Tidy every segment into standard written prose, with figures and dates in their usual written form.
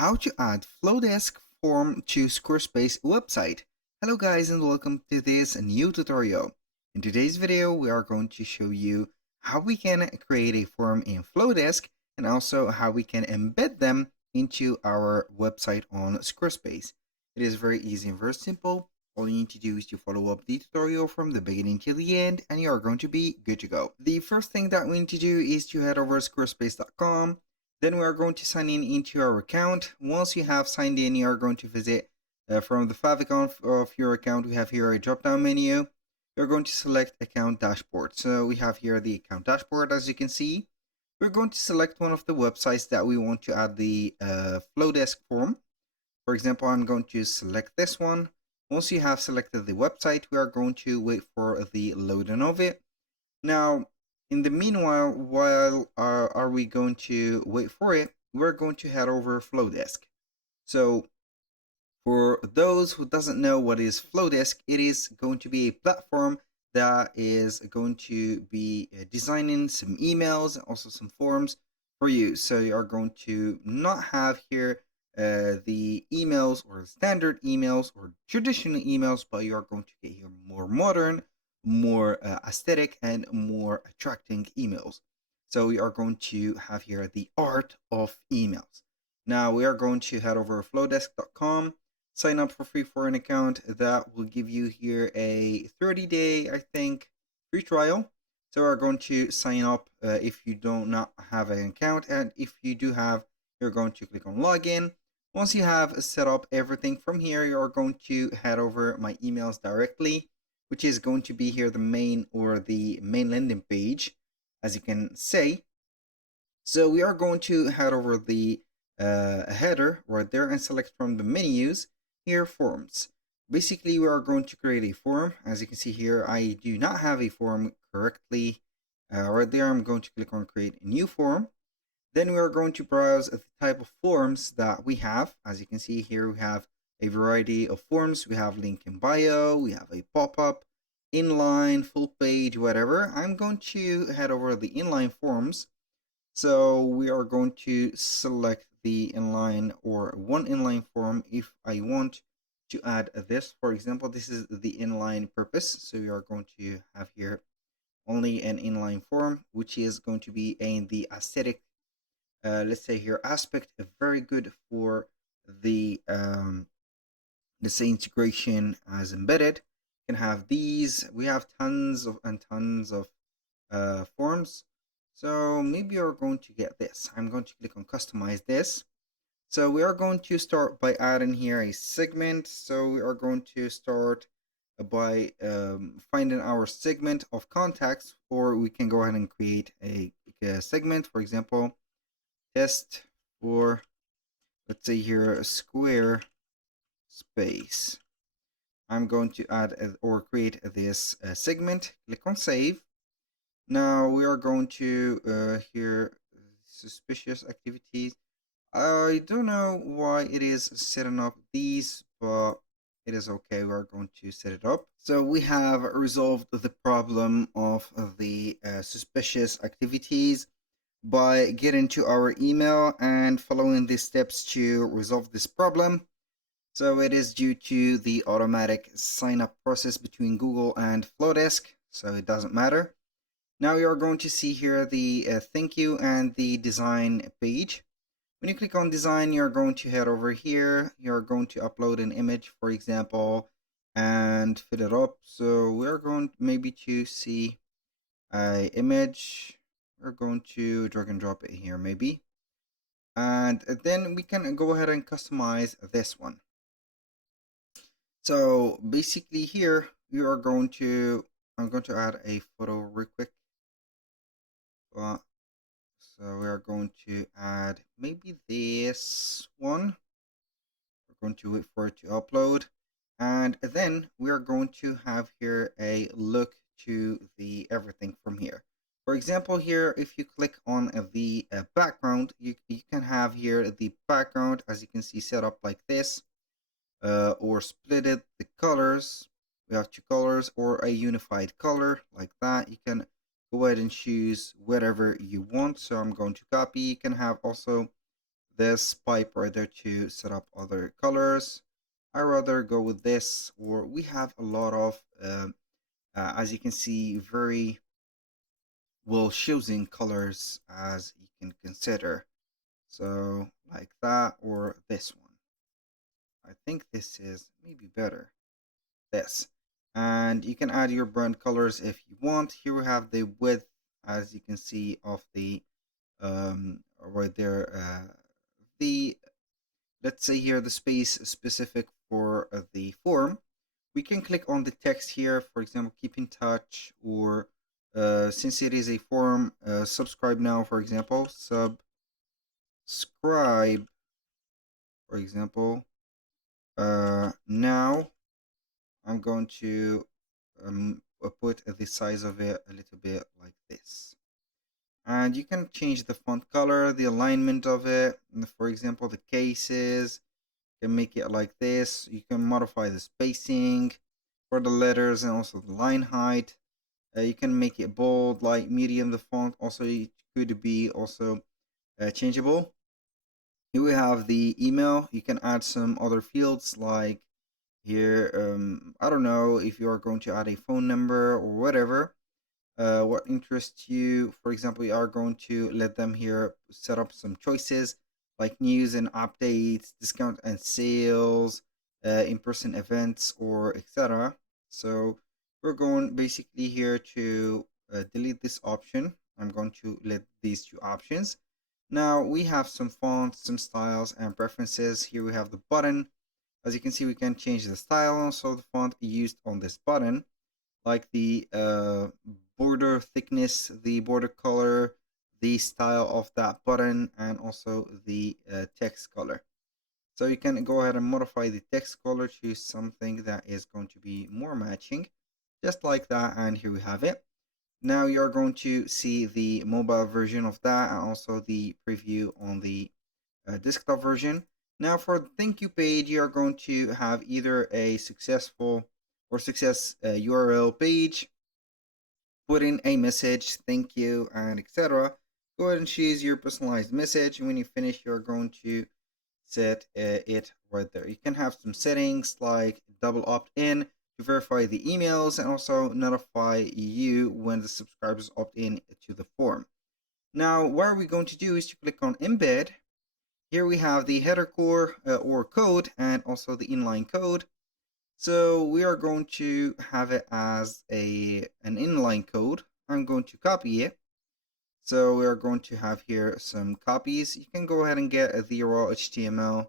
How to add Flodesk form to Squarespace website. Hello guys and welcome to this new tutorial. In today's video we are going to show you how we can create a form in Flodesk and also how we can embed them into our website on Squarespace. It is very easy and very simple. All you need to do is to follow up the tutorial from the beginning till the end and you are going to be good to go. The first thing that we need to do is to head over to squarespace.com. Then we are going to sign in into our account. Once you have signed in, you are going to visit from the favicon of your account. We have here a drop-down menu. You're going to select account dashboard. So we have here the account dashboard, as you can see. We're going to select one of the websites that we want to add the Flodesk form. For example, I'm going to select this one. Once you have selected the website, we are going to wait for the loading of it. Now, in the meanwhile, while are we going to wait for it, we're going to head over Flodesk. So for those who doesn't know what is Flodesk, it is going to be a platform that is going to be designing some emails and also some forms for you. So you are going to not have here the emails or standard emails or traditional emails, but you are going to get here more modern, more aesthetic and more attracting emails. So we are going to have here the art of emails. Now we are going to head over to flodesk.com, sign up for free for an account. That will give you here a 30-day, I think, free trial. So we're going to sign up if you do not have an account, and if you do have, you're going to click on login. Once you have set up everything from here, you're going to head over my emails directly, which is going to be here the main landing page, as you can say. So we are going to head over the header right there and select from the menus here forms. Basically, we are going to create a form. As you can see here, I do not have a form correctly. Right there, I'm going to click on create a new form. Then we are going to browse the type of forms that we have. As you can see here, we have a variety of forms. We have link in bio, we have a pop-up, inline, full page, whatever. I'm going to head over the inline forms. So we are going to select the inline or one inline form if I want to add this. For example, this is the inline purpose. So we are going to have here only an inline form, which is going to be in the aesthetic let's say here aspect, very good for the let's say integration as embedded. You can have these. We have tons of forms. So maybe you're going to get this. I'm going to click on customize this. So we are going to start by adding here a segment. So we are going to start by finding our segment of contacts, or we can go ahead and create a segment. For example, test for, let's say here, a Squarespace. I'm going to add or create this segment. Click on save. Now we are going to here suspicious activities. I don't know why it is setting up these, but it is okay. We're going to set it up. So we have resolved the problem of the suspicious activities by getting to our email and following the steps to resolve this problem. So it is due to the automatic sign up process between Google and Flodesk, so it doesn't matter. Now you are going to see here the thank you and the design page. When you click on design, you're going to head over here. You're going to upload an image, for example, and fill it up. So we're going maybe to see an image. We're going to drag and drop it here maybe. And then we can go ahead and customize this one. So basically here, we are going to, I'm going to add a photo real quick. So we are going to add maybe this one. We're going to wait for it to upload. And then we are going to have here a look to the everything from here. For example, here, if you click on the background, you can have here the background, as you can see, set up like this, or split it, the colors. We have two colors or a unified color like that. You can go ahead and choose whatever you want. So I'm going to copy. You can have also this pipe right there to set up other colors. I rather go with this, or we have a lot of, as you can see, very well choosing colors as you can consider. So like that or this one. I think this is maybe better. This. And you can add your brand colors if you want. Here we have the width, as you can see, of the right there. The let's say here the space specific for the form. We can click on the text here, for example, keep in touch, or since it is a form, subscribe now, for example, subscribe, for example. Now I'm going to put the size of it a little bit like this. And you can change the font color, the alignment of it. For example, the cases, you can make it like this. You can modify the spacing for the letters and also the line height. You can make it bold, light, medium. The font also it could be also changeable. Here we have the email. You can add some other fields like here. I don't know if you are going to add a phone number or whatever. What interests you. For example, you are going to let them here set up some choices like news and updates, discount and sales, in-person events, or etc. So we're going basically here to delete this option. I'm going to let these two options. Now we have some fonts, some styles and preferences. Here we have the button. As you can see, we can change the style, so the font used on this button, like the border thickness, the border color, the style of that button, and also the text color. So you can go ahead and modify the text color to something that is going to be more matching, just like that. And here we have it. Now you're going to see the mobile version of that and also the preview on the desktop version. Now for the thank you page, you are going to have either a successful or success URL page, put in a message, thank you, and etc. Go ahead and choose your personalized message. And when you finish, you're going to set it right there. You can have some settings like double opt-in to verify the emails and also notify you when the subscribers opt in to the form. Now, what are we going to do is to click on embed. Here we have the header core or code and also the inline code. So we are going to have it as an inline code. I'm going to copy it. So we are going to have here some copies. You can go ahead and get the raw HTML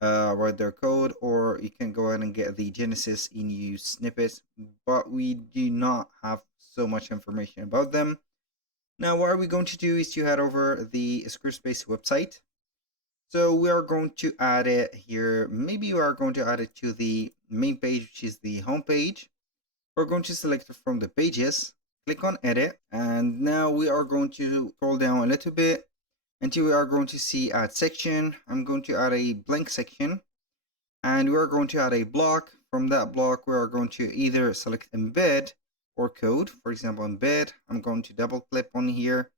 right there code, or you can go ahead and get the Genesis in use snippets, but we do not have so much information about them. Now what are we going to do is to head over the Squarespace website. So we are going to add it here. Maybe we are going to add it to the main page, which is the home page. We're going to select it from the pages, click on edit, and now we are going to scroll down a little bit until we are going to see add section. I'm going to add a blank section, and we are going to add a block. From that block, we are going to either select embed or code. For example, embed, I'm going to double click on here.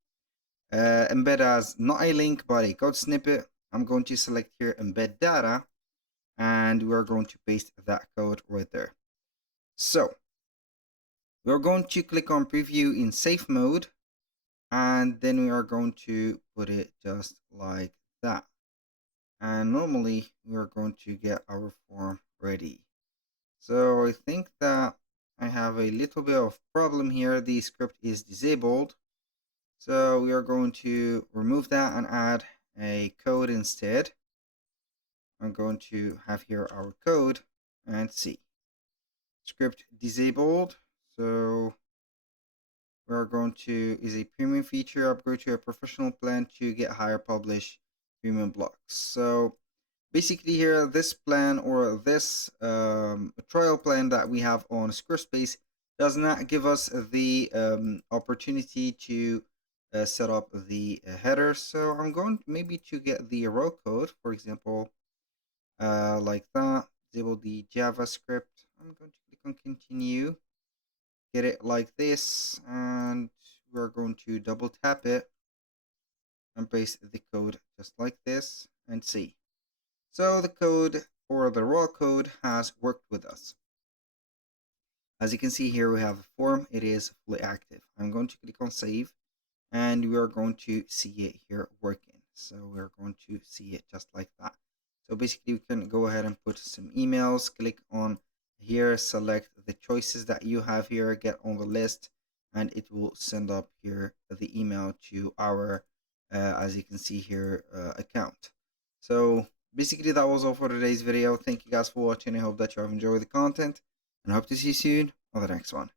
Embed as not a link, but a code snippet. I'm going to select here embed data, and we're going to paste that code right there. So we're going to click on preview in safe mode, and then we are going to put it just like that. And normally we're going to get our form ready. So I think that I have a little bit of problem here. The script is disabled. So we are going to remove that and add a code instead. I'm going to have here our code and see. Script disabled. So we are going to is a premium feature, upgrade to a professional plan to get higher publish premium blocks. So basically here, this plan or this trial plan that we have on Squarespace does not give us the opportunity to set up the header. So I'm going maybe to get the raw code, for example, like that, disable the JavaScript. I'm going to click on continue, get it like this, and we're going to double tap it and paste the code just like this. and see. So the code, or the raw code, has worked with us. As you can see here, we have a form. It is fully active. I'm going to click on save, and we are going to see it here working. So we're going to see it just like that. So basically, you can go ahead and put some emails, click on here, select the choices that you have here, get on the list, and it will send up here the email to our, as you can see here, account. So basically, that was all for today's video. Thank you guys for watching. I hope that you have enjoyed the content, and I hope to see you soon on the next one.